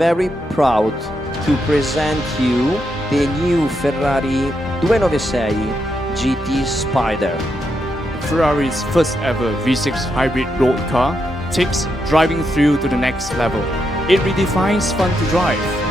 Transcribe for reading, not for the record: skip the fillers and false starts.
very proud to present you the new Ferrari 296 GT Spider. Ferrari's first ever V6 hybrid road car takes driving through to the next level. It redefines fun to drive